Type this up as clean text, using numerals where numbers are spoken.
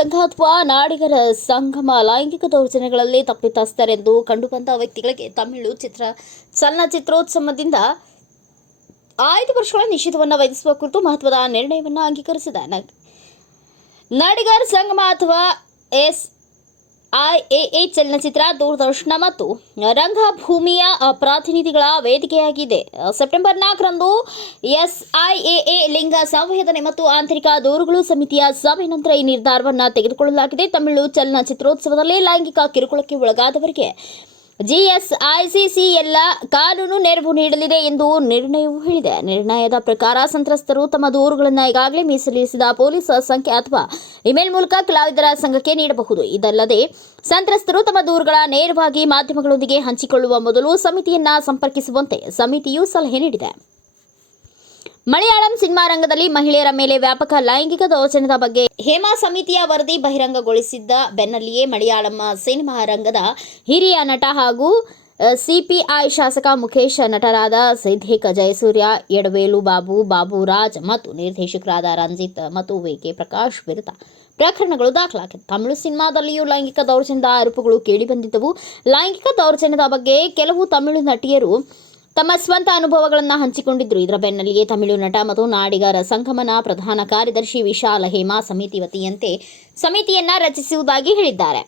ಸಂಘ ಅಥವಾ ನಾಡಿಗರ ಸಂಗಮ ಲೈಂಗಿಕ ದೌರ್ಜನ್ಯಗಳಲ್ಲಿ ತಪ್ಪಿತಸ್ಥರೆಂದು ಕಂಡುಬಂದ ವ್ಯಕ್ತಿಗಳಿಗೆ ತಮಿಳು ಚಲನಚಿತ್ರೋತ್ಸವದಿಂದ 5 ವರ್ಷಗಳ ನಿಷೇಧವನ್ನು ವಿಧಿಸುವ ಕುರಿತು ಮಹತ್ವದ ನಿರ್ಣಯವನ್ನು ಅಂಗೀಕರಿಸಿದೆ. ನಾಡಿಗರ ಸಂಗಮ ಅಥವಾ SIAA ಚಲನಚಿತ್ರ, ದೂರದರ್ಶನ ಮತ್ತು ರಂಗಭೂಮಿಯ ಪ್ರತಿನಿಧಿಗಳ ವೇದಿಕೆಯಾಗಿದೆ. ಸೆಪ್ಟೆಂಬರ್ 4ರಂದು SIAA ಲಿಂಗ ಸಂವೇದನೆ ಮತ್ತು ಆಂತರಿಕ ದೂರುಗಳು ಸಮಿತಿಯ ಸಭೆ ನಂತರ ಈ ನಿರ್ಧಾರವನ್ನು ತೆಗೆದುಕೊಳ್ಳಲಾಗಿದೆ. ತಮಿಳು ಚಲನಚಿತ್ರೋತ್ಸವದಲ್ಲಿ ಲೈಂಗಿಕ ಕಿರುಕುಳಕ್ಕೆ ಒಳಗಾದವರಿಗೆ GSICC ಎಲ್ಲ ಕಾನೂನು ನೆರವು ನೀಡಲಿದೆ ಎಂದು ನಿರ್ಣಯವು ಹೇಳಿದೆ. ನಿರ್ಣಯದ ಪ್ರಕಾರ ಸಂತ್ರಸ್ತರು ತಮ್ಮ ದೂರುಗಳನ್ನು ಈಗಾಗಲೇ ಮೀಸಲಿರಿಸಿದ ಪೊಲೀಸ್ ಸಂಖ್ಯೆ ಅಥವಾ ಇಮೇಲ್ ಮೂಲಕ ಕಲಾವಿದರ ಸಂಘಕ್ಕೆ ನೀಡಬಹುದು. ಇದಲ್ಲದೆ ಸಂತ್ರಸ್ತರು ತಮ್ಮ ದೂರುಗಳ ನೇರವಾಗಿ ಮಾಧ್ಯಮಗಳೊಂದಿಗೆ ಹಂಚಿಕೊಳ್ಳುವ ಮೊದಲು ಸಮಿತಿಯನ್ನ ಸಂಪರ್ಕಿಸುವಂತೆ ಸಮಿತಿಯು ಸಲಹೆ ನೀಡಿದೆ. ಮಲಯಾಳಂ ಸಿನಿಮಾ ರಂಗದಲ್ಲಿ ಮಹಿಳೆಯರ ಮೇಲೆ ವ್ಯಾಪಕ ಲೈಂಗಿಕ ದೌರ್ಜನ್ಯದ ಬಗ್ಗೆ ಹೇಮಾ ಸಮಿತಿಯ ವರದಿ ಬಹಿರಂಗಗೊಳಿಸಿದ್ದ ಬೆನ್ನಲ್ಲಿಯೇ ಮಲಯಾಳಂ ಸಿನಿಮಾ ರಂಗದ ಹಿರಿಯ ನಟ ಹಾಗೂ CPI ಶಾಸಕ ಮುಖೇಶ್, ನಟರಾದ ಸಿದ್ದಿಕ್, ಜಯಸೂರ್ಯ, ಎಡವೇಲು ಬಾಬು, ಬಾಬುರಾಜ್ ಮತ್ತು ನಿರ್ದೇಶಕರಾದ ರಂಜಿತ್ ಮತ್ತು VK ಪ್ರಕಾಶ್ ವಿರುದ್ಧ ಪ್ರಕರಣಗಳು ದಾಖಲಾಗಿವೆ. ತಮಿಳು ಸಿನಿಮಾದಲ್ಲಿಯೂ ಲೈಂಗಿಕ ದೌರ್ಜನ್ಯದ ಆರೋಪಗಳು ಕೇಳಿಬಂದಿದ್ದವು. ಲೈಂಗಿಕ ದೌರ್ಜನ್ಯದ ಬಗ್ಗೆ ಕೆಲವು ತಮಿಳು ನಟಿಯರು ತಮ್ಮ ಸ್ವಂತ ಅನುಭವಗಳನ್ನು ಹಂಚಿಕೊಂಡಿದ್ದರು. ಇದರ ಬೆನ್ನಲ್ಲಿಯೇ ತಮಿಳು ನಟ ಮತ್ತು ನಾಡಿಗರ ಸಂಗಮನ ಪ್ರಧಾನ ಕಾರ್ಯದರ್ಶಿ ವಿಶಾಲ್ ಹೇಮಾ ಸಮಿತಿ ವತಿಯಂತೆ ಸಮಿತಿಯನ್ನ ರಚಿಸುವುದಾಗಿ ಹೇಳಿದ್ದಾರೆ.